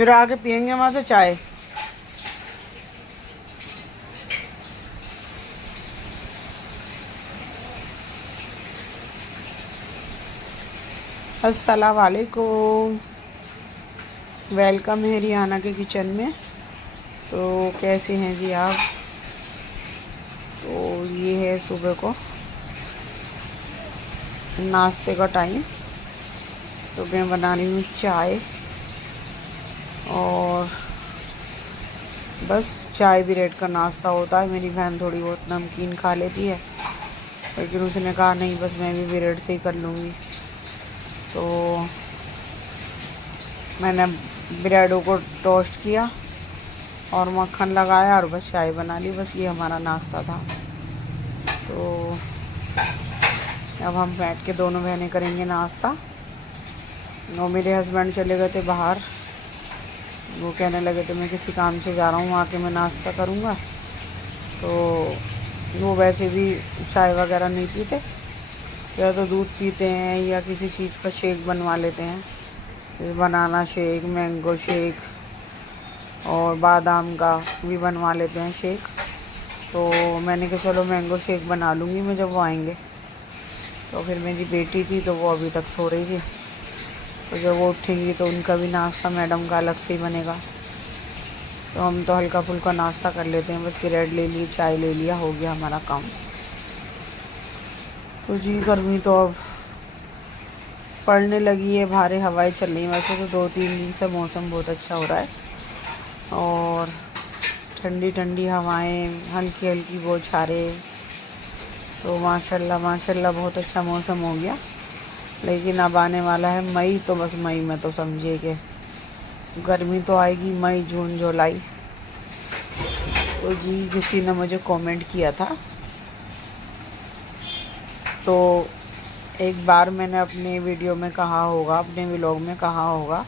फिर आके पियेंगे वहाँ से चाय। अस्सलाम वालेकुम, वेलकम है रिहाना के किचन में। तो कैसे हैं जी आप? तो ये है सुबह को नाश्ते का टाइम। तो मैं बना रही हूँ चाय, और बस चाय भी रेड का नाश्ता होता है। मेरी बहन थोड़ी बहुत नमकीन खा लेती है, लेकिन उसने कहा नहीं, बस मैं भी ब्रेड से ही कर लूँगी। तो मैंने ब्रेडों को टोस्ट किया और मक्खन लगाया और बस चाय बना ली। बस ये हमारा नाश्ता था। तो अब हम बैठ के दोनों बहनें करेंगे नाश्ता। वो मेरे हस्बैंड चले गए थे बाहर, वो कहने लगे थे मैं किसी काम से जा रहा हूँ, आके मैं नाश्ता करूँगा। तो वो वैसे भी चाय वगैरह नहीं पीते, या तो दूध पीते हैं या किसी चीज़ का शेक बनवा लेते हैं, बनाना शेक, मैंगो शेक, और बादाम का भी बनवा लेते हैं शेक। तो मैंने कहा चलो मैंगो शेक बना लूँगी मैं जब वो आएंगे। तो फिर मेरी बेटी थी तो वो अभी तक सो रही थी, तो जब वो उठेंगी तो उनका भी नाश्ता मैडम का अलग से ही बनेगा। तो हम तो हल्का फुल्का नाश्ता कर लेते हैं, बस ब्रेड ले ली, चाय ले लिया, हो गया हमारा काम। तो जी गर्मी तो अब पड़ने लगी है, भारी हवाएं चल रही हैं। वैसे तो 2-3 दिन से मौसम बहुत अच्छा हो रहा है, और ठंडी ठंडी हवाएं, हल्की हल्की बौछारें। तो माशाल्लाह माशाल्लाह बहुत अच्छा मौसम हो गया। लेकिन अब आने वाला है मई, तो बस मई में तो समझिए कि गर्मी तो आएगी, मई जून जुलाई। तो जी किसी ने मुझे कमेंट किया था, तो एक बार मैंने अपने वीडियो में कहा होगा, अपने व्लॉग में कहा होगा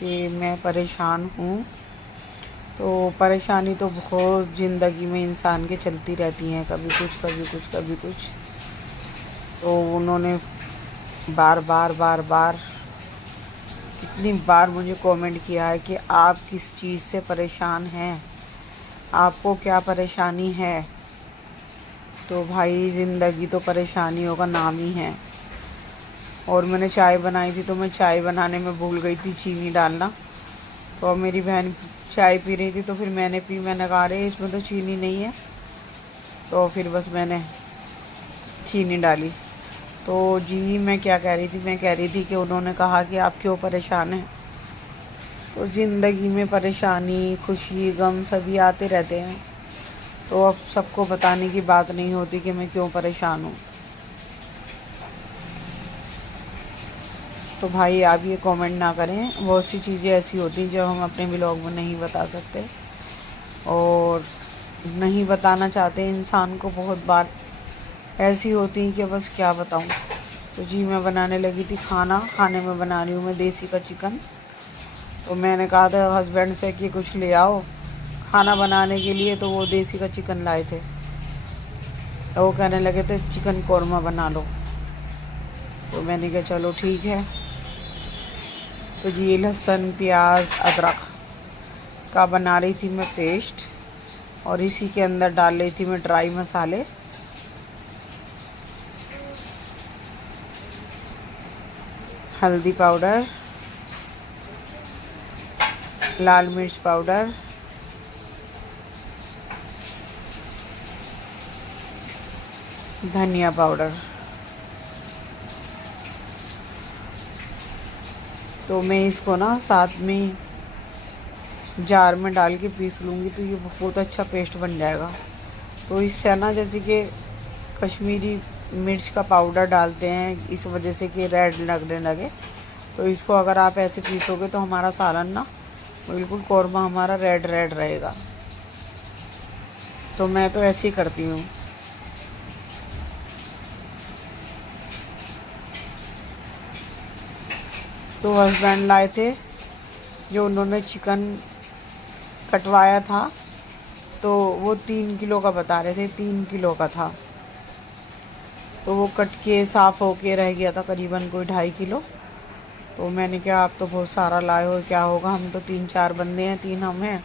कि मैं परेशान हूँ। तो परेशानी तो बहुत ज़िंदगी में इंसान के चलती रहती हैं, कभी कुछ कभी कुछ कभी कुछ। तो उन्होंने बार बार बार बार कितनी बार मुझे कमेंट किया है कि आप किस चीज़ से परेशान हैं, आपको क्या परेशानी है। तो भाई ज़िंदगी तो परेशानियों का नाम ही है। और मैंने चाय बनाई थी, तो मैं चाय बनाने में भूल गई थी चीनी डालना। तो अब मेरी बहन चाय पी रही थी, तो फिर मैंने पी, मैंने कहा अरे इसमें तो चीनी नहीं है। तो फिर बस मैंने चीनी डाली। तो जी मैं क्या कह रही थी, मैं कह रही थी कि उन्होंने कहा कि आप क्यों परेशान हैं। तो ज़िंदगी में परेशानी, खुशी, गम सभी आते रहते हैं। तो अब सबको बताने की बात नहीं होती कि मैं क्यों परेशान हूँ। तो भाई आप ये कमेंट ना करें, बहुत सी चीज़ें ऐसी होती हैं जो हम अपने व्लॉग में नहीं बता सकते, और नहीं बताना चाहते इंसान को। बहुत बार ऐसी होती हैं कि बस क्या बताऊं। तो जी मैं बनाने लगी थी खाना, खाने में बना रही हूँ मैं देसी का चिकन। तो मैंने कहा था हस्बैंड से कि कुछ ले आओ खाना बनाने के लिए, तो वो देसी का चिकन लाए थे। तो वो कहने लगे थे चिकन कौरमा बना लो। तो मैंने कहा चलो ठीक है। तो जी लहसुन प्याज अदरक का बना रही थी मैं पेस्ट, और इसी के अंदर डाल रही थी मैं ड्राई मसाले। हल्दी पाउडर, लाल मिर्च पाउडर, धनिया पाउडर। तो मैं इसको ना साथ में जार में डाल के पीस लूँगी, तो ये बहुत अच्छा पेस्ट बन जाएगा। तो इससे ना जैसे कि कश्मीरी मिर्च का पाउडर डालते हैं इस वजह से कि रेड लगने लगे, तो इसको अगर आप ऐसे पीसोगे तो हमारा सालन ना बिल्कुल कौरमा हमारा रेड रेड रहेगा। तो मैं तो ऐसे ही करती हूँ। तो हस्बैंड लाए थे, जो उन्होंने चिकन कटवाया था, तो वो 3 किलो का बता रहे थे, 3 किलो का था। तो वो कट के साफ़ होके रह गया था करीबन कोई 2.5 किलो। तो मैंने कहा आप तो बहुत सारा लाए हो, क्या होगा, हम तो 3-4 बंदे हैं, 3 हम हैं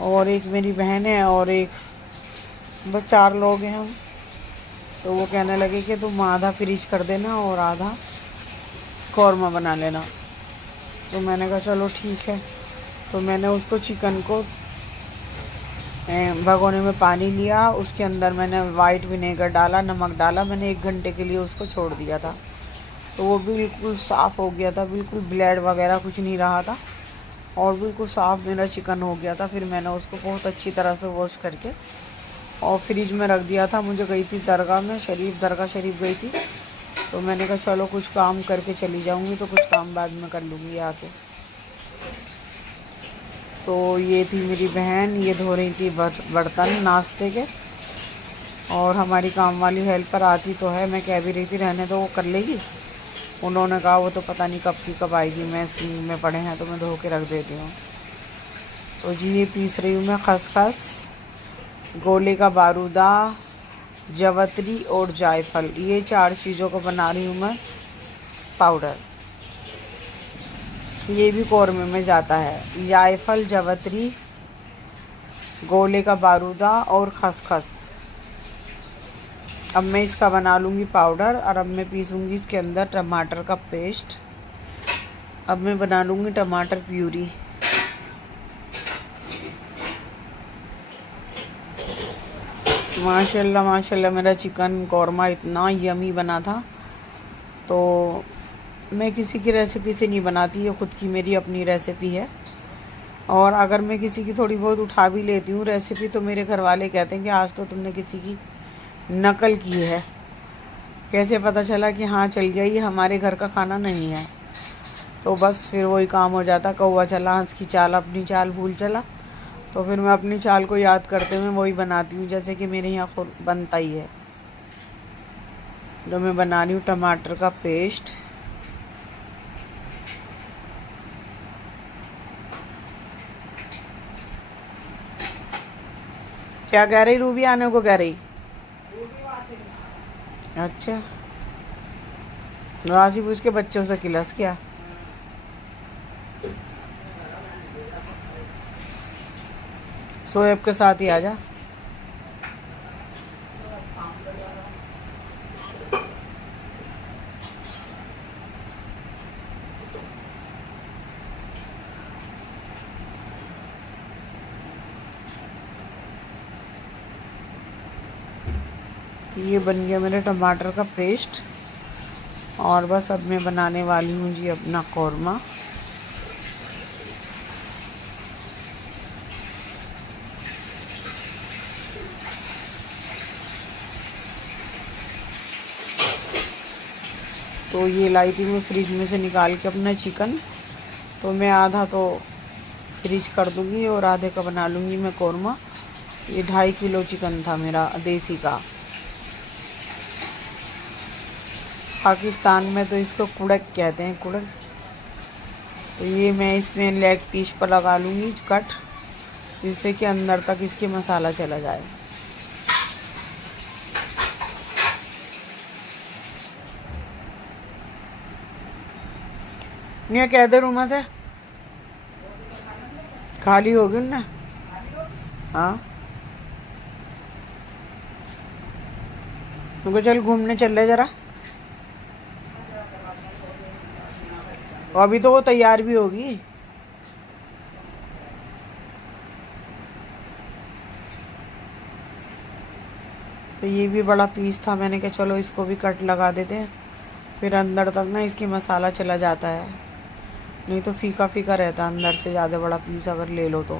और एक मेरी बहन है और एक, बस 4 लोग हैं हम। तो वो कहने लगे कि तुम आधा फ्रीज कर देना और आधा कौरमा बना लेना। तो मैंने कहा चलो ठीक है। तो मैंने उसको चिकन को भगोने में पानी लिया, उसके अंदर मैंने वाइट विनेगर डाला, नमक डाला, मैंने 1 घंटे के लिए उसको छोड़ दिया था। तो वो बिल्कुल साफ़ हो गया था, बिल्कुल ब्लड वगैरह कुछ नहीं रहा था और बिल्कुल साफ़ मेरा चिकन हो गया था। फिर मैंने उसको बहुत अच्छी तरह से वॉश करके और फ्रिज में रख दिया था। मुझे गई थी दरगाह में, दरगाह शरीफ गई थी। तो मैंने कहा चलो कुछ काम करके चली जाऊंगी, तो कुछ काम बाद में कर लूँगी आके। तो ये थी मेरी बहन, ये धो रही थी बर्तन नाश्ते के। और हमारी काम वाली हेल्पर आती तो है, मैं कह भी रही थी रहने दो वो कर लेगी। उन्होंने कहा वो तो पता नहीं कब की कब आएगी, मैं सीन में पड़े हैं तो मैं धो के रख देती हूँ। तो जी ये पीस रही हूँ मैं खसखस, गोले का बारूदा, जवतरी और जायफल, ये 4 चीज़ों को बना रही हूँ मैं पाउडर। ये भी कौरमे में जाता है, जायफल, जवतरी, गोले का बारूदा और खसखस। अब मैं इसका बना लूँगी पाउडर और अब मैं पीसूँगी इसके अंदर टमाटर का पेस्ट। अब मैं बना लूँगी टमाटर प्यूरी। माशाल्लाह माशाल्लाह मेरा चिकन कौरमा इतना यमी बना था। तो मैं किसी की रेसिपी से नहीं बनाती, ये ख़ुद की मेरी अपनी रेसिपी है। और अगर मैं किसी की थोड़ी बहुत उठा भी लेती हूँ रेसिपी, तो मेरे घर वाले कहते हैं कि आज तो तुमने किसी की नकल की है। कैसे पता चला कि हाँ चल गया ये हमारे घर का खाना नहीं है। तो बस फिर वही काम हो जाता, कौवा चला हंस की चाल, अपनी चाल भूल चला। तो फिर मैं अपनी चाल को याद करते हुए वही बनाती हूँ जैसे कि मेरे यहाँ खुद बनता ही है। तो मैं बना रही हूँ टमाटर का पेस्ट। क्या कह रही रूबी आने को कह रही? अच्छा, राशि पूछ के बच्चों से किलस क्या? सोएब के साथ ही आजा। ये बन गया मेरे टमाटर का पेस्ट और बस अब मैं बनाने वाली हूँ जी अपना कौरमा। तो ये लाई थी मैं फ्रिज में से निकाल के अपना चिकन। तो मैं आधा तो फ्रिज कर दूँगी और आधे का बना लूँगी मैं कौरमा। ये 2.5 किलो चिकन था मेरा देसी का। पाकिस्तान में तो इसको कुड़क कहते हैं, कुड़क। तो ये मैं इसमें लेग पीस पर लगा लूँगी कट, जिससे कि अंदर तक इसके मसाला चला जाए। नहीं कह दे रूमा से खाली होगी ना। हाँ तुमको चल घूमने चल रहे जरा। और अभी तो वो तैयार भी होगी। तो ये भी बड़ा पीस था, मैंने कहा चलो इसको भी कट लगा देते हैं, फिर अंदर तक ना इसके मसाला चला जाता है, नहीं तो फीका फीका रहता अंदर से ज़्यादा बड़ा पीस अगर ले लो तो।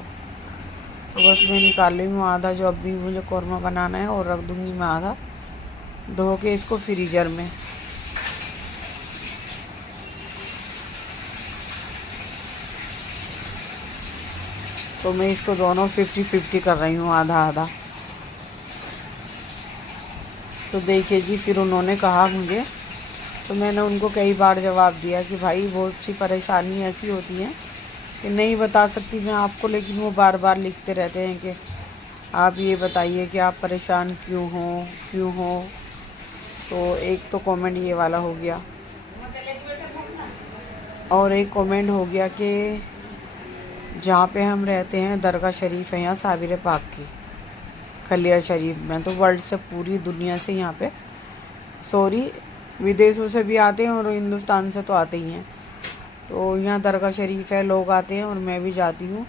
बस मैं निकाल रही हूँ आधा जो अभी मुझे कौरमा बनाना है और रख दूँगी मैं आधा धो के इसको फ्रीजर में। तो मैं इसको दोनों 50-50 कर रही हूँ, आधा आधा। तो देखिए जी, फिर उन्होंने कहा मुझे, तो मैंने उनको कई बार जवाब दिया कि भाई बहुत सी परेशानी ऐसी होती है कि नहीं बता सकती मैं आपको, लेकिन वो बार बार लिखते रहते हैं कि आप ये बताइए कि आप परेशान क्यों हो। तो एक तो कमेंट ये वाला हो गया। और एक कमेंट हो गया कि जहाँ पे हम रहते हैं दरगाह शरीफ है यहाँ साबिर पाक की, खलिया शरीफ में। तो वर्ल्ड से, पूरी दुनिया से यहाँ पे, सॉरी, विदेशों से भी आते हैं और हिंदुस्तान से तो आते ही हैं। तो यहाँ दरगाह शरीफ है, लोग आते हैं और मैं भी जाती हूँ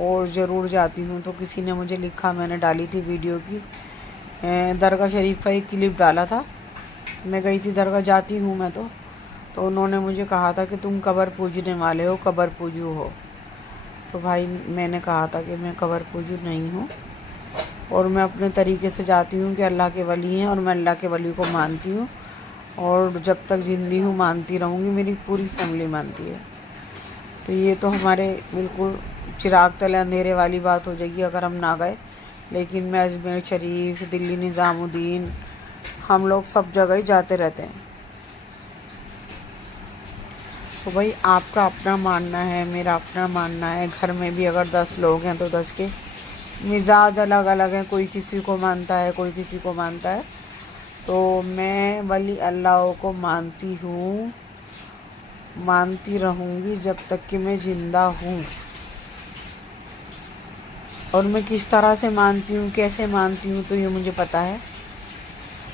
और ज़रूर जाती हूँ। तो किसी ने मुझे लिखा, मैंने डाली थी वीडियो की, दरगाह शरीफ का एक क्लिप डाला था, मैं गई थी दरगाह, जाती हूँ मैं तो उन्होंने मुझे कहा था कि तुम कब्र पूजने वाले हो, कब्र पूजू हो। तो भाई मैंने कहा था कि मैं कब्र पूजू नहीं हूँ और मैं अपने तरीके से जाती हूँ कि अल्लाह के वली हैं और मैं अल्लाह के वली को मानती हूँ और जब तक ज़िंदी हूँ मानती रहूँगी, मेरी पूरी फैमिली मानती है। तो ये तो हमारे बिल्कुल चिराग तले अंधेरे वाली बात हो जाएगी अगर हम ना गए, लेकिन मैं अजमेर शरीफ, दिल्ली निज़ामुद्दीन, हम लोग सब जगह ही जाते रहते हैं। तो भाई आपका अपना मानना है, मेरा अपना मानना है। घर में भी अगर 10 लोग हैं तो 10 के मिजाज अलग अलग हैं, कोई किसी को मानता है, कोई किसी को मानता है। तो मैं वली अल्लाह को मानती हूँ, मानती रहूँगी जब तक कि मैं ज़िंदा हूँ। और मैं किस तरह से मानती हूँ, कैसे मानती हूँ, तो ये मुझे पता है।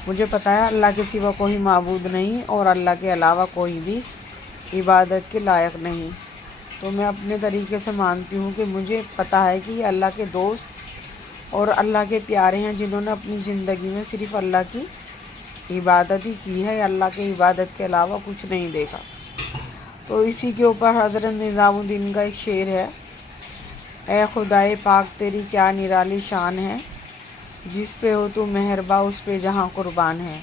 मुझे पता है अल्लाह के सिवा कोई माबूद नहीं और अल्लाह के अलावा कोई भी इबादत के लायक नहीं। तो मैं अपने तरीके से मानती हूँ कि मुझे पता है कि ये अल्लाह के दोस्त और अल्लाह के प्यारे हैं, जिन्होंने अपनी ज़िंदगी में सिर्फ़ अल्लाह की इबादत ही की है, अल्लाह के इबादत के अलावा कुछ नहीं देखा। तो इसी के ऊपर हज़रत निज़ामुद्दीन का एक शेर है, ए खुदाए पाक तेरी क्या निराली शान है, जिस पे हो तू मेहरबा उस पे जहाँ कुर्बान है।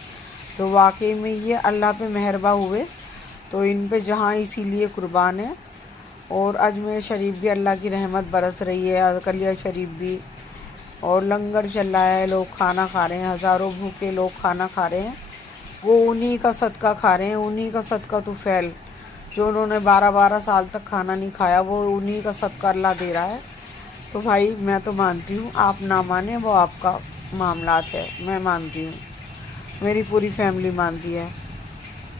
तो वाकई में ये अल्लाह पे मेहरबा हुए तो इन पे जहाँ इसीलिए कुर्बान है। और अजमेर शरीफ भी अल्लाह की रहमत बरस रही है, खलिया शरीफ भी, और लंगर चल रहा है, लोग खाना खा रहे हैं, हज़ारों भूखे लोग खाना खा रहे हैं। वो उन्हीं का सदका खा रहे हैं, उन्हीं का सदका तो फैल, जो उन्होंने 12-12 साल तक खाना नहीं खाया, वो उन्हीं का सदका अल्लाह दे रहा है। तो भाई मैं तो मानती हूँ, आप ना माने वो आपका मामलात है, मैं मानती हूँ, मेरी पूरी फैमिली मानती है।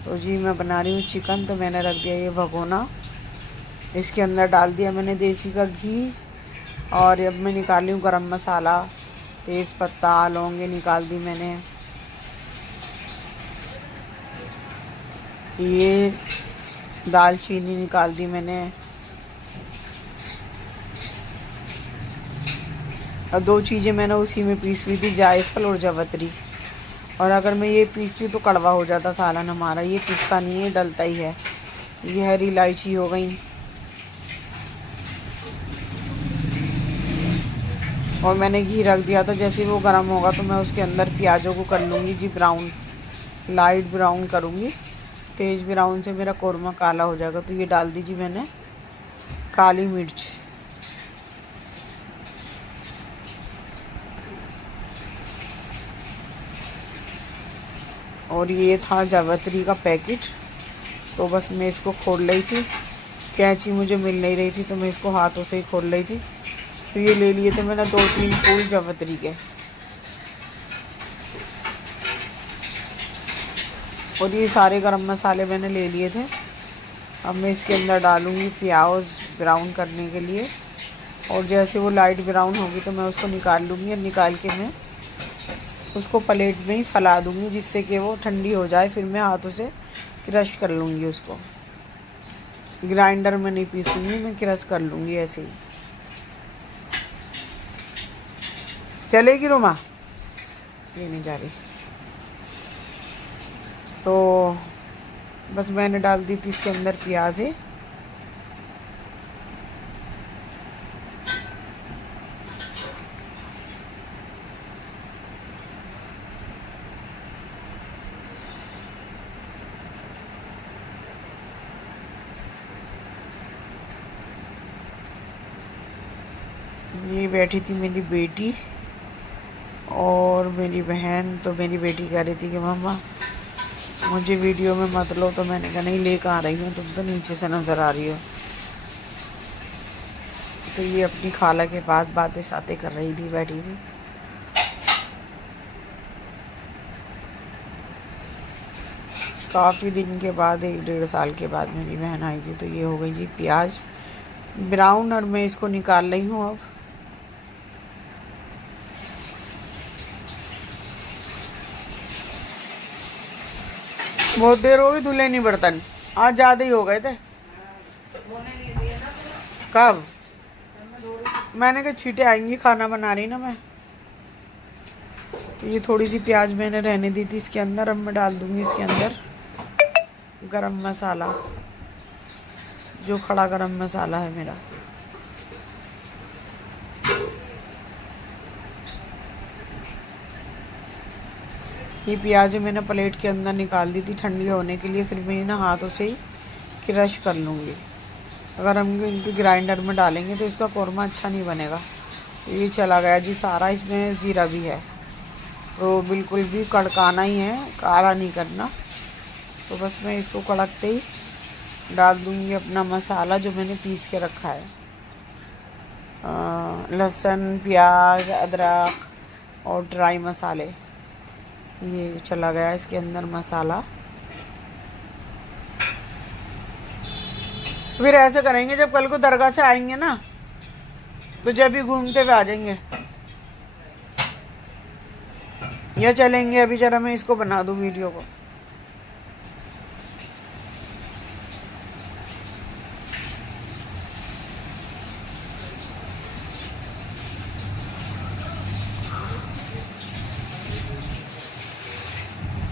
तो जी मैं बना रही हूँ चिकन। तो मैंने रख दिया ये भगोना, इसके अंदर डाल दिया मैंने देसी का घी, और अब मैं निकाल रही हूँ गरम मसाला, तेज़ पत्ता, लौंगे निकाल दी मैंने, ये दालचीनी निकाल दी मैंने, और 2 चीज़ें मैंने उसी में पीस ली थी, जायफल और जावित्री। और अगर मैं ये पीसती तो कड़वा हो जाता सालन हमारा, ये पीसता नहीं है, डलता ही है। ये हरी इलायची हो गई, और मैंने घी रख दिया था। जैसे वो गर्म होगा तो मैं उसके अंदर प्याज़ों को कर लूँगी जी ब्राउन, लाइट ब्राउन करूँगी, तेज़ ब्राउन से मेरा कौरमा काला हो जाएगा। तो ये डाल दीजिए मैंने काली मिर्च, और ये था जावित्री का पैकेट। तो बस मैं इसको खोल रही थी, कैंची मुझे मिल नहीं रही थी तो मैं इसको हाथों से ही खोल रही थी। तो ये ले लिए थे मैंने 2-3 फूल जावित्री के, और ये सारे गरम मसाले मैंने ले लिए थे। अब मैं इसके अंदर डालूँगी प्याज ब्राउन करने के लिए, और जैसे वो लाइट ब्राउन होगी तो मैं उसको निकाल लूँगी, और निकाल के मैं उसको प्लेट में ही फैला दूँगी, जिससे कि वो ठंडी हो जाए। फिर मैं हाथों से क्रश कर लूँगी उसको, ग्राइंडर में नहीं पीसूँगी, मैं क्रश कर लूँगी ऐसे ही। चलेगी रोमा? ये नहीं जा रही। तो बस मैंने डाल दी थी इसके अंदर प्याज है, ये बैठी थी मेरी बेटी और मेरी बहन। तो मेरी बेटी कह रही थी कि मम्मा मुझे वीडियो में मत लो, तो मैंने कहा नहीं ले कहाँ रही हूँ, तुम तो नीचे से नज़र आ रही हो। तो ये अपनी खाला के पास बातें सातें कर रही थी बैठी हुई। काफ़ी दिन के बाद, 1-1.5 साल के बाद मेरी बहन आई थी। तो ये हो गई जी प्याज ब्राउन, और मैं इसको निकाल रही हूँ अब। बहुत देर हो गई धुले नहीं बर्तन, आज ज़्यादा ही हो गए थे। कब? मैंने कहा छींटे आएंगी, खाना बना रही ना मैं। तो ये थोड़ी सी प्याज मैंने रहने दी थी इसके अंदर। अब मैं डाल दूंगी इसके अंदर गरम मसाला, जो खड़ा गरम मसाला है मेरा। ये प्याज मैंने प्लेट के अंदर निकाल दी थी ठंडी होने के लिए, फिर मैं ना हाथों से ही क्रश कर लूँगी। अगर हम इनको ग्राइंडर में डालेंगे तो इसका कौरमा अच्छा नहीं बनेगा। तो ये चला गया जी सारा, इसमें ज़ीरा भी है, तो बिल्कुल भी कड़काना ही है, काला नहीं करना। तो बस मैं इसको कड़कते ही डाल दूँगी अपना मसाला जो मैंने पीस के रखा है। लहसुन, प्याज, अदरक और ड्राई मसाले, ये चला गया इसके अंदर मसाला। फिर ऐसे करेंगे, जब कल को दरगाह से आएंगे ना, तो जब भी घूमते हुए आ जाएंगे, या चलेंगे। अभी जरा मैं इसको बना दूँ वीडियो को।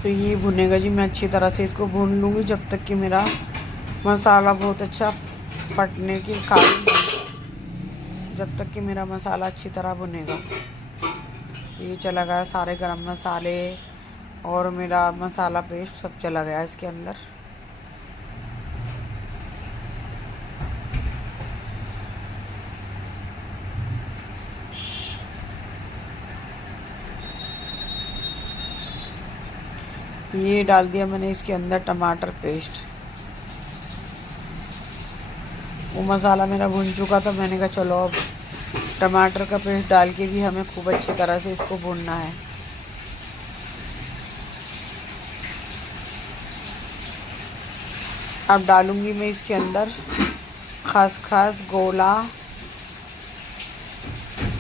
तो ये भुनेगा जी, मैं अच्छी तरह से इसको भून लूँगी जब तक कि मेरा मसाला बहुत अच्छा फटने की काली, जब तक कि मेरा मसाला अच्छी तरह भुनेगा। ये चला गया सारे गरम मसाले और मेरा मसाला पेस्ट सब चला गया इसके अंदर। ये डाल दिया मैंने इसके अंदर टमाटर पेस्ट। वो मसाला मेरा भुन चुका था, मैंने कहा चलो अब टमाटर का पेस्ट डाल के भी हमें खूब अच्छी तरह से इसको भूनना है। अब डालूंगी मैं इसके अंदर खसखस, गोला,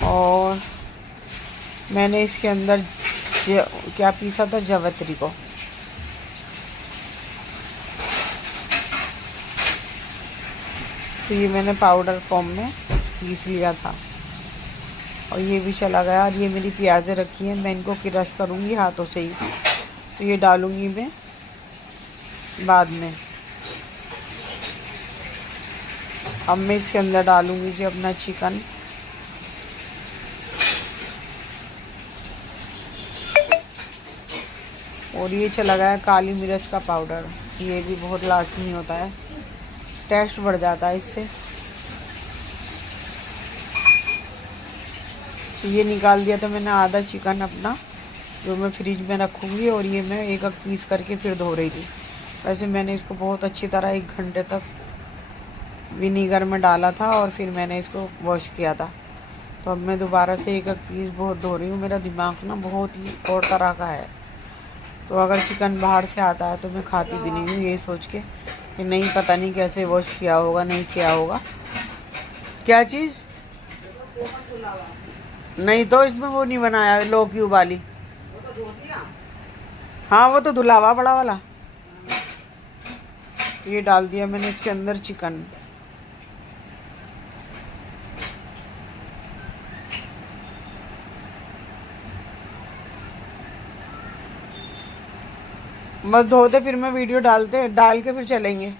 और मैंने इसके अंदर क्या पीसा था, जवतरी को। तो ये मैंने पाउडर फॉर्म में पीस लिया था, और ये भी चला गया। और ये मेरी प्याज़ें रखी हैं, मैं इनको क्रश करूँगी हाथों से ही। तो ये डालूँगी मैं बाद में। अब मैं इसके अंदर डालूँगी जी अपना चिकन। और ये चला गया काली मिर्च का पाउडर, ये भी बहुत लाजमी होता है, टेस्ट बढ़ जाता है इससे। तो ये निकाल दिया था मैंने आधा चिकन अपना, जो मैं फ्रिज में रखूँगी। और ये मैं एक एक पीस करके फिर धो रही थी। वैसे मैंने इसको बहुत अच्छी तरह 1 घंटे तक विनीगर में डाला था, और फिर मैंने इसको वॉश किया था। तो अब मैं दोबारा से एक एक पीस बहुत धो रही हूँ। मेरा दिमाग ना बहुत ही और तरह का है, तो अगर चिकन बाहर से आता है तो मैं खाती भी नहीं हूँ, ये सोच के कि नहीं, पता नहीं कैसे वॉश किया होगा, नहीं किया होगा। क्या चीज़? नहीं तो इसमें वो नहीं बनाया, लौकी उबाली। हाँ वो तो धुला हुआ बड़ा वाला। ये डाल दिया मैंने इसके अंदर चिकन। बस धोते फिर मैं वीडियो डाल के फिर चलेंगे।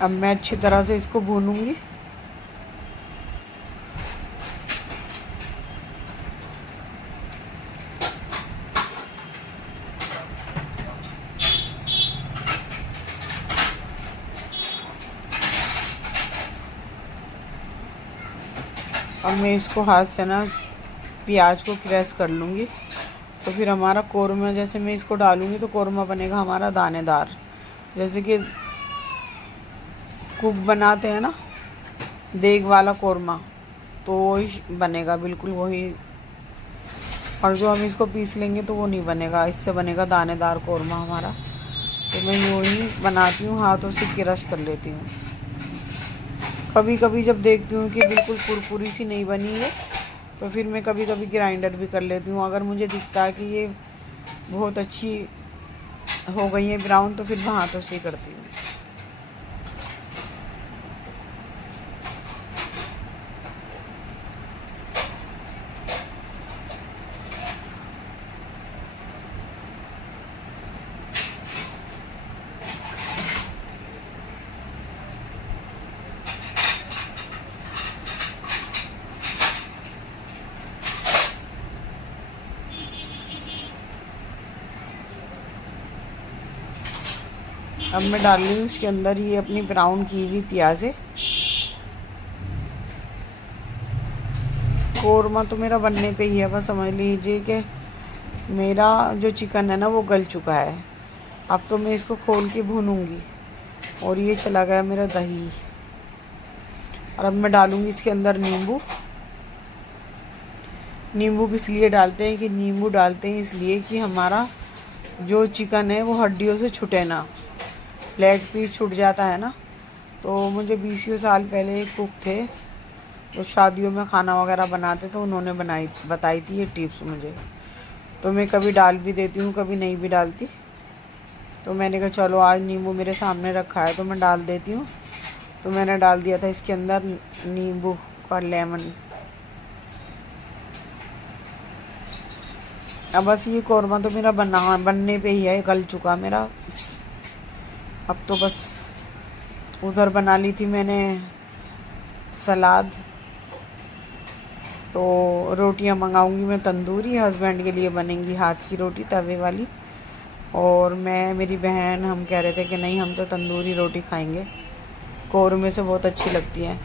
अब मैं अच्छी तरह से इसको भूनूंगी। अब मैं इसको हाथ से ना प्याज को क्रश कर लूँगी, तो फिर हमारा कौरमा, जैसे मैं इसको डालूँगी तो कौरमा बनेगा हमारा दानेदार, जैसे कि कुक बनाते हैं ना देग वाला कौरमा, तो वही बनेगा, बिल्कुल वही। और जो हम इसको पीस लेंगे तो वो नहीं बनेगा, इससे बनेगा दानेदार कौरमा हमारा। तो मैं यूँ ही बनाती हूँ, हाथों से क्रश कर लेती हूँ। कभी कभी जब देखती हूँ कि बिल्कुल कुरकुरी सी नहीं बनी है तो फिर मैं कभी कभी ग्राइंडर भी कर लेती हूँ। अगर मुझे दिखता है कि ये बहुत अच्छी हो गई है ब्राउन, तो फिर मैं हाथों से ही करती हूँ। अब मैं डाल रही हूँ इसके अंदर ये अपनी ब्राउन की हुई प्याज़ें। कौरमा तो मेरा बनने पे ही है, बस समझ लीजिए कि मेरा जो चिकन है ना वो गल चुका है। अब तो मैं इसको खोल के भूनूंगी। और ये चला गया मेरा दही। और अब मैं डालूंगी इसके अंदर नींबू। नींबू किस लिए डालते हैं कि नींबू डालते हैं इसलिए कि हमारा जो चिकन है वो हड्डियों से छूटे ना। लेग पीस छूट जाता है ना। तो मुझे 20 साल पहले एक कुक थे, तो शादियों में खाना वगैरह बनाते तो उन्होंने बताई थी ये टिप्स मुझे। तो मैं कभी डाल भी देती हूँ, कभी नहीं भी डालती। तो मैंने कहा चलो आज नींबू मेरे सामने रखा है तो मैं डाल देती हूँ। तो मैंने डाल दिया था इसके अंदर नींबू का लेमन। अब बस ये कौरमा तो मेरा बनने पे ही है, गल चुका मेरा। अब तो बस उधर बना ली थी मैंने सलाद। तो रोटियां मंगाऊंगी मैं तंदूरी, हस्बैंड के लिए बनेंगी हाथ की रोटी तवे वाली। और मैं, मेरी बहन, हम कह रहे थे कि नहीं हम तो तंदूरी रोटी खाएंगे, कौरमे से बहुत अच्छी लगती है।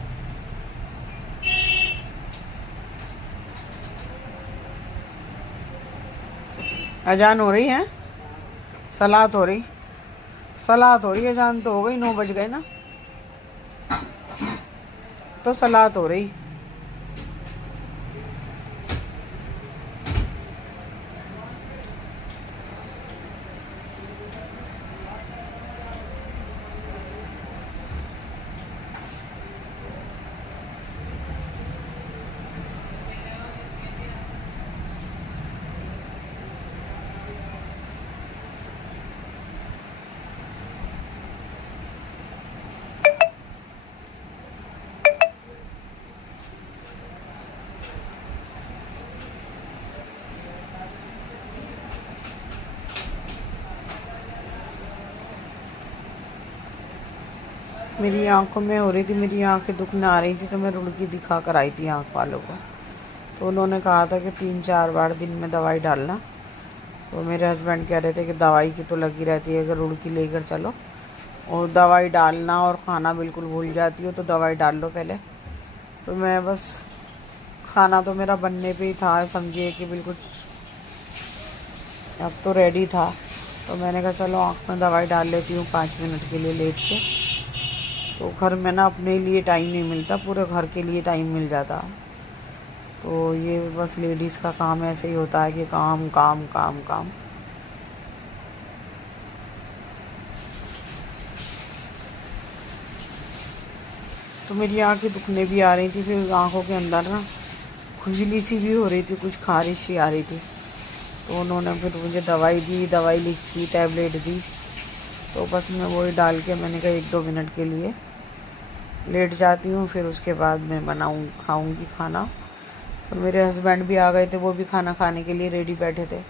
अजान हो रही है, सलात हो रही, सलात हो रही, अजान तो हो गई, 9 बज गए ना, तो सलात हो रही। मेरी आंखों में हो रही थी, मेरी आंखें दुखने आ रही थी, तो मैं रुड़की दिखा कर आई थी आंख वालों को। तो उन्होंने कहा था कि 3-4 बार दिन में दवाई डालना। तो मेरे हस्बैंड कह रहे थे कि दवाई की तो लगी रहती है, अगर रुड़की लेकर चलो और दवाई डालना और खाना बिल्कुल भूल जाती हो तो दवाई डाल लो पहले। तो मैं बस, खाना तो मेरा बनने पे ही था, समझिए कि बिल्कुल अब तो रेडी था। तो मैंने कहा चलो आँख में दवाई डाल लेती हूँ 5 मिनट के लिए लेट के। तो घर में ना अपने लिए टाइम नहीं मिलता, पूरे घर के लिए टाइम मिल जाता। तो ये बस लेडीज़ का काम ऐसे ही होता है कि काम काम काम काम। तो मेरी आँखें दुखने भी आ रही थी, फिर आँखों के अंदर ना खुजली सी भी हो रही थी, कुछ खारिश सी आ रही थी। तो उन्होंने फिर मुझे दवाई दी, दवाई लिखी, टैबलेट दी। तो बस मैं वही डाल के मैंने कहा 1-2 मिनट के लिए लेट जाती हूँ, फिर उसके बाद मैं खाऊंगी खाना। और मेरे हस्बैंड भी आ गए थे, वो भी खाना खाने के लिए रेडी बैठे थे।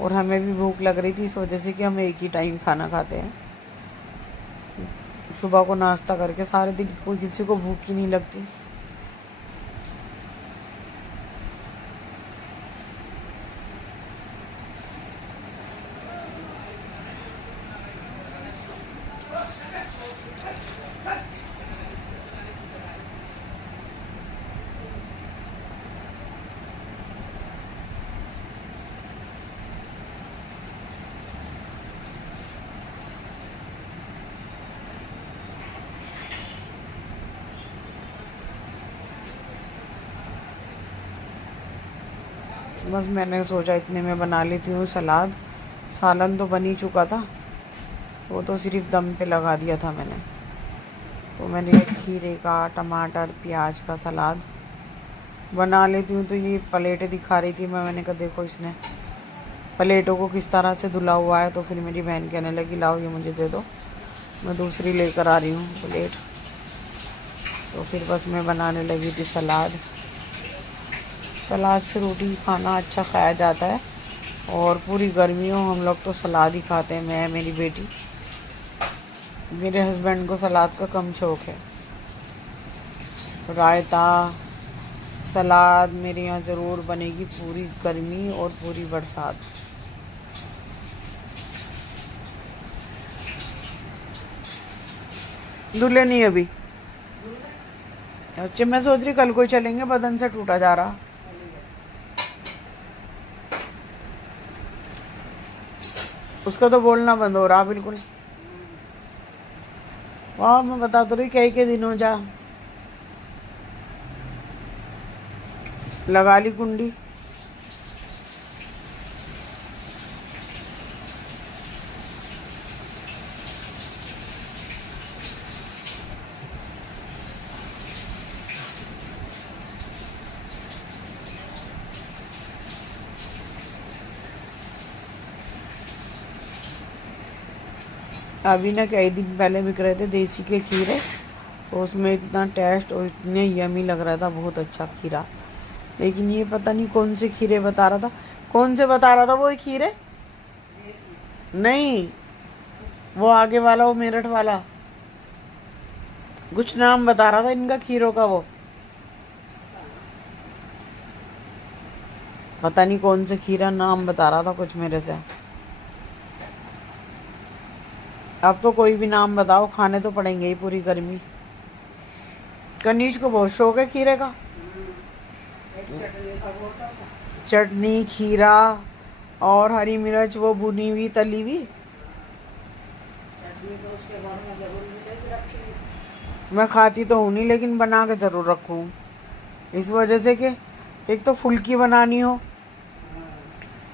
और हमें भी भूख लग रही थी इस वजह से कि हम एक ही टाइम खाना खाते हैं। सुबह को नाश्ता करके सारे दिन कोई किसी को भूख ही नहीं लगती। बस मैंने सोचा इतने में बना लेती हूँ सलाद। सालन तो बन ही चुका था, वो तो सिर्फ दम पे लगा दिया था मैंने। तो मैंने खीरे का, टमाटर, प्याज का सलाद बना लेती हूँ। तो ये प्लेटें दिखा रही थी मैंने कहा देखो इसने प्लेटों को किस तरह से धुला हुआ है। तो फिर मेरी बहन कहने लगी लाओ ये मुझे दे दो, मैं दूसरी लेकर आ रही हूँ प्लेट। तो फिर बस मैं बनाने लगी थी सलाद। सलाद से रोटी खाना अच्छा खाया जाता है, और पूरी गर्मियों हम लोग तो सलाद ही खाते हैं। मैं, मेरी बेटी, मेरे हस्बैंड को सलाद का कम शौक है। रायता, सलाद मेरे यहाँ ज़रूर बनेगी पूरी गर्मी और पूरी बरसात। धुले नहीं अभी? अच्छा, मैं सोच रही कल को ही चलेंगे, बदन से टूटा जा रहा। उसका तो बोलना बंद हो रहा बिल्कुल। वाह, मैं बता तो रही कई के दिनों जा लगा ली कुंडी। अभी ना कई दिन पहले बिक रहे थे देसी के खीरे, तो उसमें इतना टेस्ट और इतने यमी लग रहा था, बहुत अच्छा खीरा। लेकिन ये पता नहीं कौन से खीरे बता रहा था। कौन से बता रहा था वो खीरे? नहीं, वो आगे वाला, वो मेरठ वाला, कुछ नाम बता रहा था इनका खीरों का। वो पता नहीं कौन से खीरा नाम बता रहा था कुछ मेरे से। अब तो कोई भी नाम बताओ, खाने तो पड़ेंगे ही पूरी गर्मी। कनीज को बहुत शौक है खीरे का। चटनी, खीरा और हरी मिर्च, वो भुनी हुई तली हुई। मैं खाती तो हूँ नहीं, लेकिन बना के ज़रूर रखूँ, इस वजह से कि एक तो फुल्की बनानी हो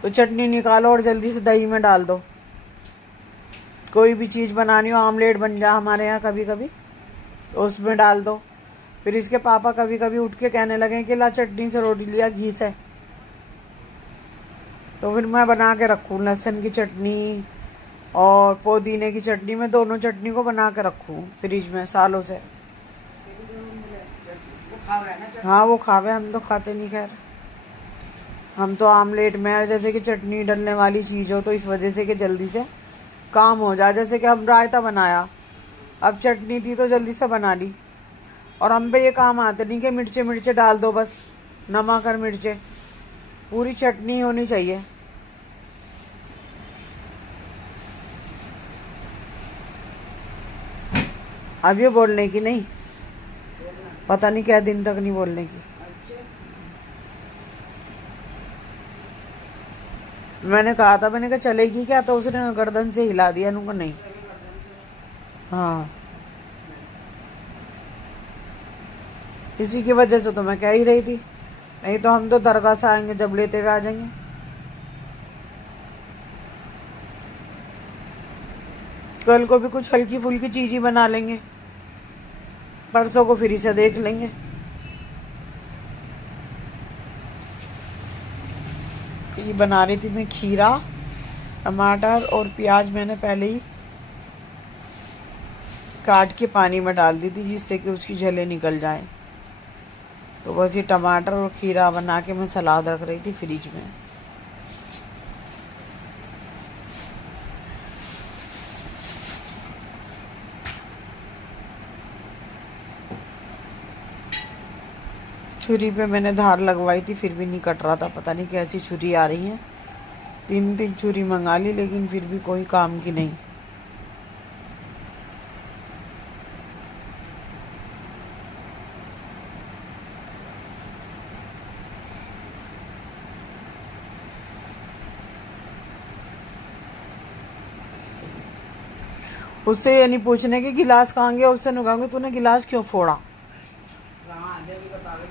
तो चटनी निकालो और जल्दी से दही में डाल दो। कोई भी चीज़ बनानी हो, आमलेट बन जा हमारे यहाँ कभी कभी, तो उसमें डाल दो। फिर इसके पापा कभी कभी उठ के कहने लगे कि ला चटनी से रोटी लिया घी से। तो फिर मैं बना के रखूँ लहसुन की चटनी और पुदीने की चटनी, मैं दोनों चटनी को बना के रखूँ फ्रिज में सालों से। हाँ वो खावे, हम तो खाते नहीं। खैर हम तो आमलेट में जैसे कि चटनी डलने वाली चीज़ हो तो इस वजह से कि जल्दी से काम हो जाए। जैसे कि हम रायता बनाया, अब चटनी थी तो जल्दी से बना ली। और हम पे ये काम आते नहीं कि मिर्चे मिर्चे डाल दो, बस नमक और मिर्चे, पूरी चटनी होनी चाहिए। अब ये बोलने की नहीं, पता नहीं क्या दिन तक नहीं बोलने की। मैंने कहा था, मैंने कहा चलेगी क्या, तो उसने गर्दन से हिला दिया। उनको नहीं। हाँ, इसी की वजह से तो मैं कह ही रही थी, नहीं तो हम तो दरगाह से आएंगे जब लेते हुए आ जाएंगे। कल को भी कुछ हल्की फुल्की चीज ही बना लेंगे, परसों को फिर से देख लेंगे। ये बना रही थी मैं खीरा, टमाटर और प्याज मैंने पहले ही काट के पानी में डाल दी थी, जिससे कि उसकी जलें निकल जाएं। तो बस ये टमाटर और खीरा बना के मैं सलाद रख रही थी फ्रिज में। छुरी पे मैंने धार लगवाई थी, फिर भी नहीं कट रहा था। पता नहीं कैसी छुरी आ रही है। 3 छुरी मंगा ली, लेकिन फिर भी कोई काम की नहीं। उससे ये नहीं पूछने के गिलास कहाँ गया, उससे नुकाऊंगी तूने गिलास क्यों फोड़ा।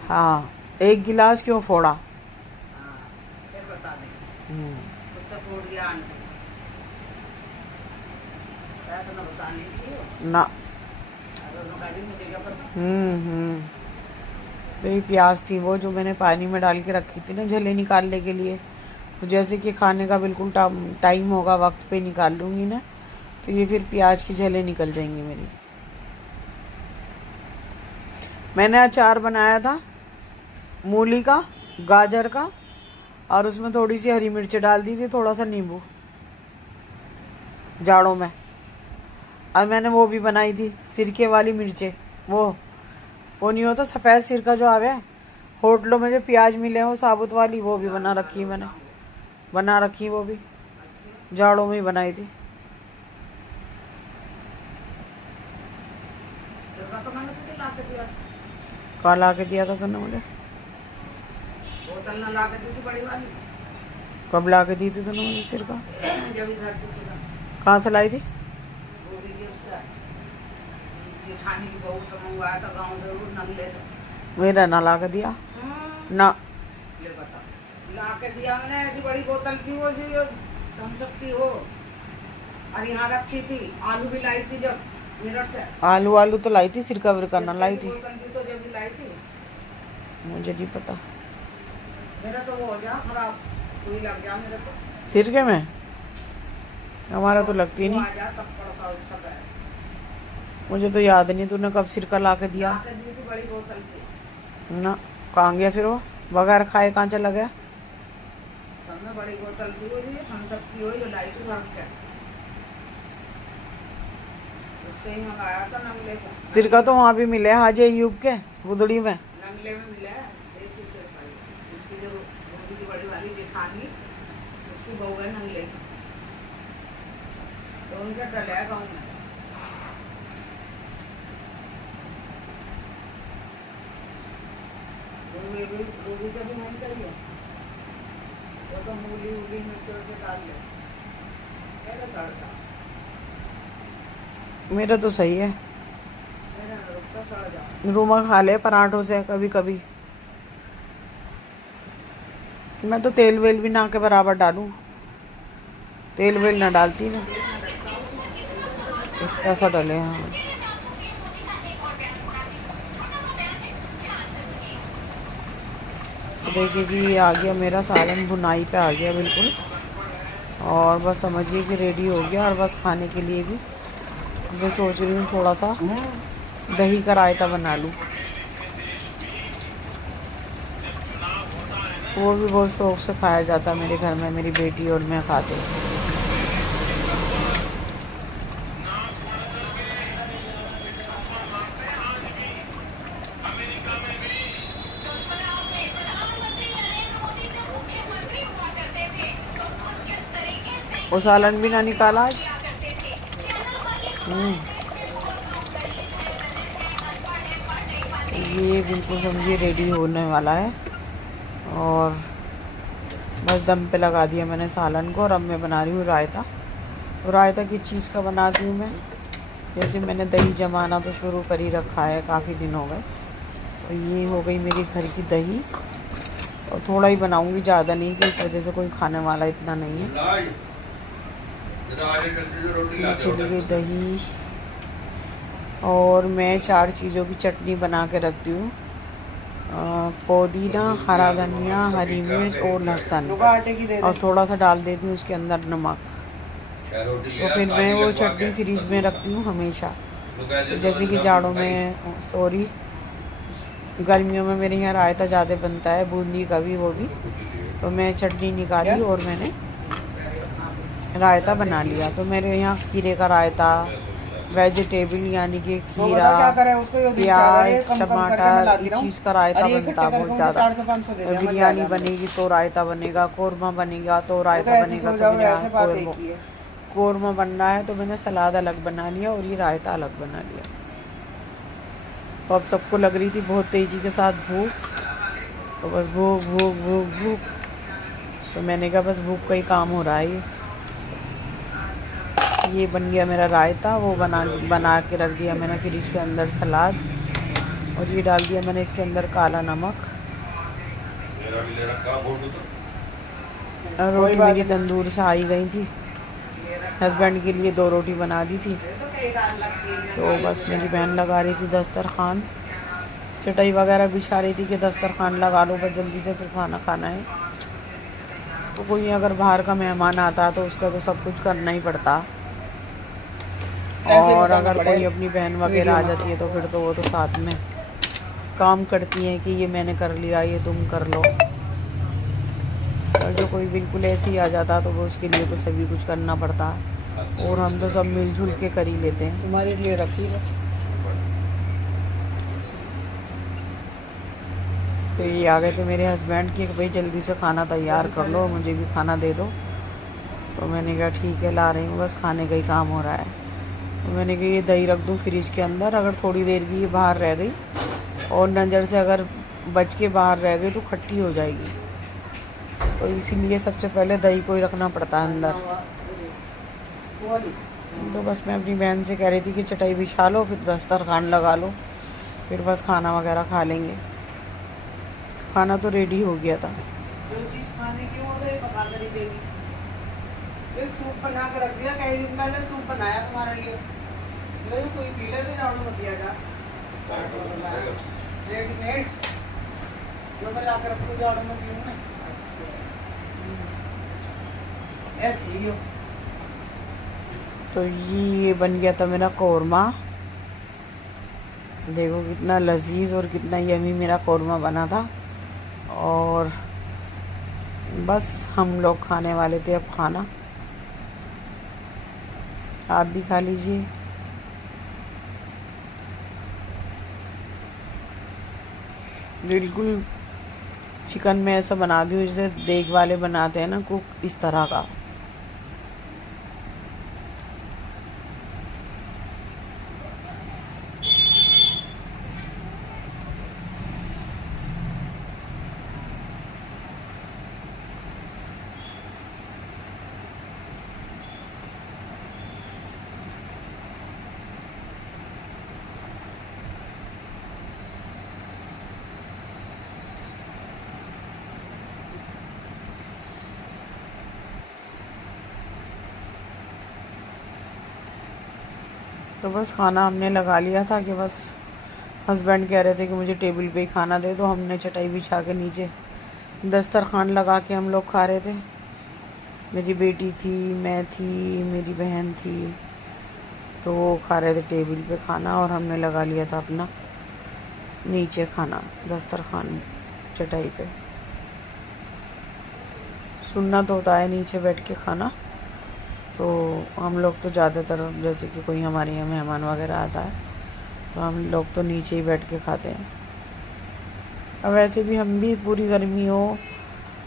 हाँ, एक गिलास क्यों फोड़ा। उससे फूट गया आंटी, ऐसा ना बताने की ना। मुझे क्या पता। तो ये प्याज थी वो जो मैंने पानी में डाल के रखी थी ना झले निकालने के लिए, तो जैसे कि खाने का बिल्कुल टाइम होगा वक्त पे निकाल लूँगी ना, तो ये फिर प्याज की झले निकल जाएंगी मेरी। मैंने अचार बनाया था मूली का, गाजर का, और उसमें थोड़ी सी हरी मिर्च डाल दी थी, थोड़ा सा नींबू जाड़ों में। और मैंने वो भी बनाई थी सिरके वाली मिर्चें, वो नहीं होता सफ़ेद सिरका जो आवे होटलों में जो प्याज मिले हैं वो साबुत वाली, वो भी बना रखी है मैंने, बना रखी वो भी जाड़ों में ही बनाई थी। तो मैंने तुझे ला के दिया, कहाँ ला के दिया था तूने मुझे? बोतल ना ला के दी थी बड़ी वाली। कब ला के दी थी तूने मुझे सिरका? जब इधर थी कहाँ से लाई थी? वो भी कि उससे जेठानी की बहू से मंगवाया था गाँव से, वो नल्ले से। मेरा ना ला के दिया ना। ले बता, ला के दिया मैंने, ऐसी बड़ी बोतल थी वो जो थम्स अप की हो, और यहाँ रखी थी। आलू भी लाई थी जब मेरठ से। आलू तो लाई थी, सिरका विरका ना लाई थी। बोतल थी तो जब भी लाई थी। मुझे नहीं पता, मेरा तो वो हो जा खराब, कोई लग जा मेरे तो सिरके में। हमारा तो लगती नहीं, आ जा तब पड़सा सब है। मुझे तो याद नहीं तूने कब सिरका ला के दिया। ला के दी थी बड़ी बोतल की ना। कहाँ गया फिर वो? बगैर खाए कहाँ चला गया? सब में बड़ी बोतल थी वो जो थम्स अप की हो, जो लाई थी घर के, उससे ही मंगाया था नंगले से। सिरका तो वहाँ भी मिले हाजी अयूब के गुदड़ी में। नंगले में मिला है देसी से भाई, इसकी जो गोभी की बड़ी वाली जेठानी, उसकी बहू है नंगले की, तो उनका डला है गाँव में। गोभी का भी मन करिए, वो तो मूली उली मिर्च उर्च डाल ले, मेरा सड़का, मेरा तो सही है, मेरा रुकता सड़ जा। रूमा खा ले पराठों से कभी कभी। मैं तो तेल वेल भी ना के बराबर डालूं, तेल वेल ना डालती ना, इतना सा डले। हाँ तो देखिए जी, ये आ गया मेरा सालन, भुनाई पे आ गया बिल्कुल, और बस समझिए कि रेडी हो गया। और बस खाने के लिए भी मैं सोच रही हूँ थोड़ा सा दही का रायता बना लूँ, वो भी बहुत शौक से खाया जाता है मेरे घर में, मेरी बेटी और मैं खाते हैं। वो सालन भी ना निकाला आज। ये बिल्कुल समझिए रेडी होने वाला है, और बस दम पे लगा दिया मैंने सालन को। और अब मैं बना रही हूँ रायता। रायता किस चीज़ का बनाती हूँ मैं? जैसे मैंने दही जमाना तो शुरू कर ही रखा है, काफ़ी दिन हो गए। तो ये हो गई मेरी घर की दही, और थोड़ा ही बनाऊँगी, ज़्यादा नहीं, कि इस वजह से कोई खाने वाला इतना नहीं है। चली गई दही, और मैं 4 चीज़ों की चटनी बना के रखती हूँ, पुदीना, हरा धनिया, हरी मिर्च और लहसुन, और थोड़ा सा डाल देती हूँ उसके अंदर नमक। तो फिर मैं वो चटनी फ्रिज में रखती हूँ हमेशा। जैसे कि जाड़ों में, सॉरी, गर्मियों में मेरे यहाँ रायता ज़्यादा बनता है, बूंदी का भी, वो भी। तो मैं चटनी निकाली और मैंने रायता बना लिया। तो मेरे यहाँ खीरे का रायता, वेजिटेबल यानी कि खीरा, प्याज, टमाटर, इस चीज़ का रायता बनता है बहुत ज़्यादा। बिरयानी बनेगी तो रायता बनेगा, कौरमा बनेगा तो रायता बनेगा। तो मेरे यहाँ कौरमा बन रहा है तो मैंने सलाद अलग बना लिया और ये रायता अलग बना लिया। तो अब सबको लग रही थी बहुत तेज़ी के साथ भूख, तो बस भूख भूख भूख भूख, तो मैंने कहा बस भूख का ही काम हो रहा है। ये बन गया मेरा रायता, वो बना के रख दिया मैंने फ्रिज के अंदर सलाद, और ये डाल दिया मैंने इसके अंदर काला नमक। रोटी मेरी तंदूर से आई गई थी, हस्बैंड के लिए 2 रोटी बना दी थी। तो बस मेरी बहन लगा रही थी दस्तरखान, चटाई वगैरह बिछा रही थी कि दस्तरखान लगा लो, बस जल्दी से फिर खाना खाना है। तो कोई अगर बाहर का मेहमान आता तो उसका तो सब कुछ करना ही पड़ता, और अगर कोई अपनी बहन वगैरह आ जाती है तो फिर तो वो तो साथ में काम करती हैं कि ये मैंने कर लिया, ये तुम कर लो। और जो कोई बिल्कुल ऐसे ही आ जाता तो वो उसके लिए तो सभी कुछ करना पड़ता, और हम तो सब मिलजुल के कर ही लेते हैं। तुम्हारे लिए रखी बस। तो ये आ गए थे मेरे हस्बैंड कि भाई जल्दी से खाना तैयार कर लो, मुझे भी खाना दे दो। तो मैंने कहा ठीक है ला रही हूँ, बस खाने का ही काम हो रहा है। तो मैंने कहा ये दही रख दूँ फ्रिज के अंदर, अगर थोड़ी देर की ये बाहर रह गई और नज़र से अगर बच के बाहर रह गई तो खट्टी हो जाएगी, तो इसीलिए सबसे पहले दही को ही रखना पड़ता है अंदर। तो बस मैं अपनी बहन से कह रही थी कि चटाई बिछा लो, फिर दस्तरखान लगा लो, फिर बस खाना वगैरह खा लेंगे। खाना तो रेडी हो गया था। जो चीज़ खाने की हो गई पका कर ही देगी। ये सूप बना के रख दिया, कई दिन पहले सूप बनाया तुम्हारे लिए, ये तो कोई पी ले भी झाड़ू मत दिया जा रेडीमेड, जो मैं ला कर रखूँ झाड़ू में पीऊँ ना ऐसे ही हो। तो ये बन गया था मेरा कौरमा, देखो कितना लजीज और कितना यमी मेरा कौरमा बना था। और बस हम लोग खाने वाले थे अब खाना, आप भी खा लीजिए। बिल्कुल चिकन में ऐसा बना दूँ जैसे देग वाले बनाते हैं ना कुक, इस तरह का। तो बस खाना हमने लगा लिया था कि बस हस्बैंड कह रहे थे कि मुझे टेबल पे ही खाना दे दो। हमने चटाई बिछा के नीचे दस्तरखान लगा के हम लोग खा रहे थे। मेरी बेटी थी, मैं थी, मेरी बहन थी, तो वो खा रहे थे टेबल पे खाना, और हमने लगा लिया था अपना नीचे खाना दस्तरखान चटाई पे। सुन्नत होता है नीचे बैठ के खाना, तो हम लोग तो ज़्यादातर जैसे कि कोई हमारे यहाँ मेहमान वगैरह आता है तो हम लोग तो नीचे ही बैठ के खाते हैं। अब वैसे भी हम भी पूरी गर्मी हो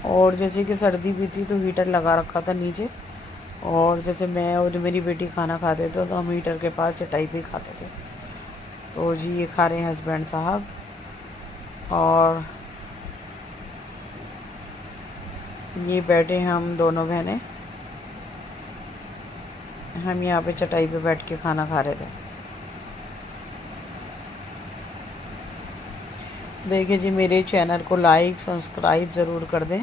और जैसे कि सर्दी भी थी तो हीटर लगा रखा था नीचे, और जैसे मैं और मेरी बेटी खाना खाते थे तो हम हीटर के पास चटाई पे खाते थे। तो जी ये खा रहे हैं हस्बैंड साहब, और ये बैठे हैं हम दोनों बहनें, हम यहाँ पे चटाई पे बैठ के खाना खा रहे थे। देखिए जी, मेरे चैनल को लाइक सब्सक्राइब ज़रूर कर दें,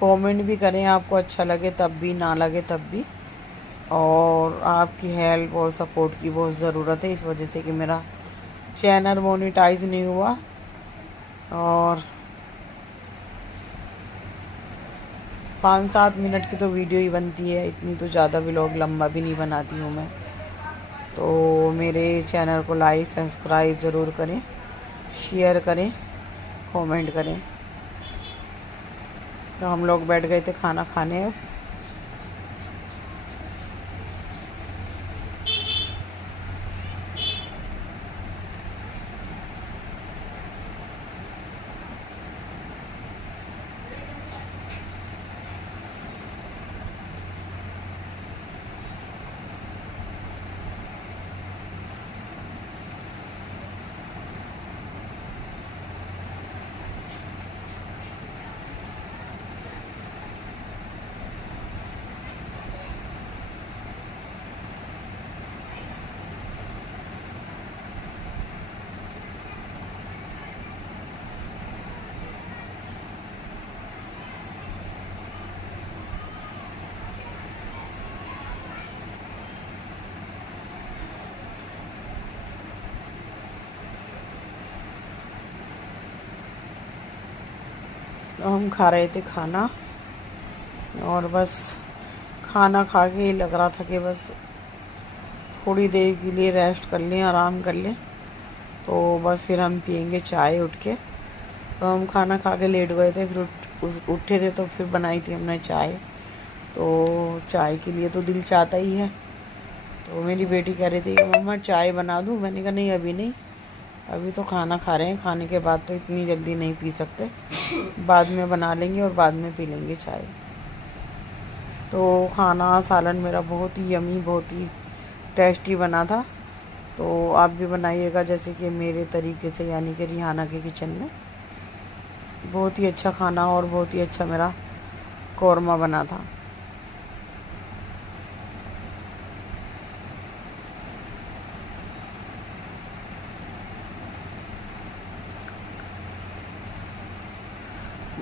कमेंट भी करें, आपको अच्छा लगे तब भी, ना लगे तब भी। और आपकी हेल्प और सपोर्ट की बहुत ज़रूरत है, इस वजह से कि मेरा चैनल मोनेटाइज नहीं हुआ। और 5-7 मिनट की तो वीडियो ही बनती है, इतनी तो ज़्यादा व्लॉग लंबा भी नहीं बनाती हूँ मैं। तो मेरे चैनल को लाइक सब्सक्राइब ज़रूर करें, शेयर करें, कमेंट करें। तो हम लोग बैठ गए थे खाना खाने अब। हम खा रहे थे खाना, और बस खाना खा के ही लग रहा था कि बस थोड़ी देर के लिए रेस्ट कर लें, आराम कर लें। तो बस फिर हम पियेंगे चाय उठ के। तो हम खाना खा के लेट गए थे, फिर उठे थे तो फिर बनाई थी हमने चाय। तो चाय के लिए तो दिल चाहता ही है। तो मेरी बेटी कह रही थी कि मम्मा चाय बना दूँ। मैंने कहा नहीं, अभी नहीं, अभी तो खाना खा रहे हैं, खाने के बाद तो इतनी जल्दी नहीं पी सकते, बाद में बना लेंगे और बाद में पी लेंगे चाय। तो खाना सालन मेरा बहुत ही यमी, बहुत ही टेस्टी बना था। तो आप भी बनाइएगा जैसे कि मेरे तरीके से, यानी कि रिहाना के किचन में। बहुत ही अच्छा खाना और बहुत ही अच्छा मेरा कौरमा बना था।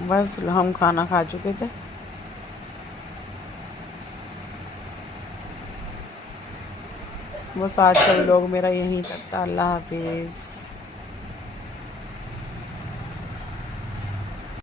बस हम खाना खा चुके थे। बस आज का व्लॉग मेरा यहीं तक था। अल्लाह हाफिज़।